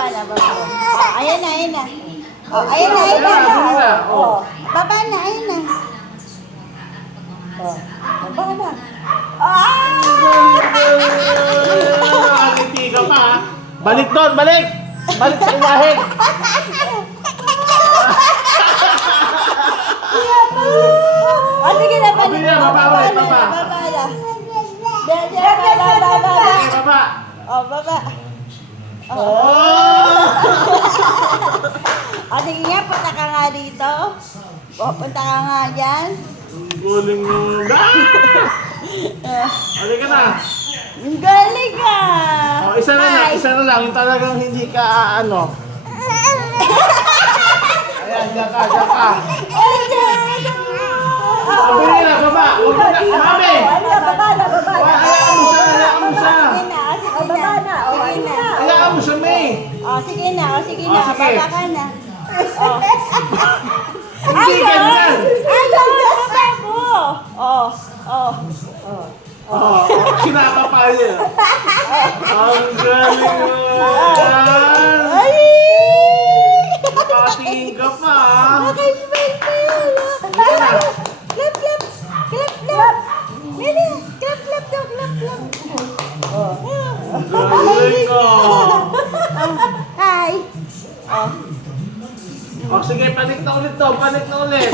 baba na, baba. Oh, ayan na, ayan na. Oh, ayan na, ayan na. Oh, baba na, ayan na. Oh, baba na. Nakangiti ka pa ha. Balik doon, balik! Balik sa iwahig! Oh, sige na, Sabi niya, baba ulit, baba. Baba na. Baba. Sige, baba! Oh, baba. Oh! O, sige nga, punta ka nga dito. O, punta ka nga dyan. Ang galing mo. Halika na. Ang galing ah. Oh, isa na lang. Yung talagang hindi ka ano. Ayan, diyan ka. Sabi na, baba. Huwag mo na, mami! Baba na. Hayaan mo siya. Sige na. Hayaan mo siya, May. Sige na. Sige. Baba ka na. Hindi ganyan. Baba mo. Oh, kinakapal niya. Ang galing mo. Ay! Nakatingin ka pa. Naka-smile pa yun. Clap. Mili, clap daw. Ang galing ko. Hi. Oh, sige, panik na ulit to. Panik na ulit.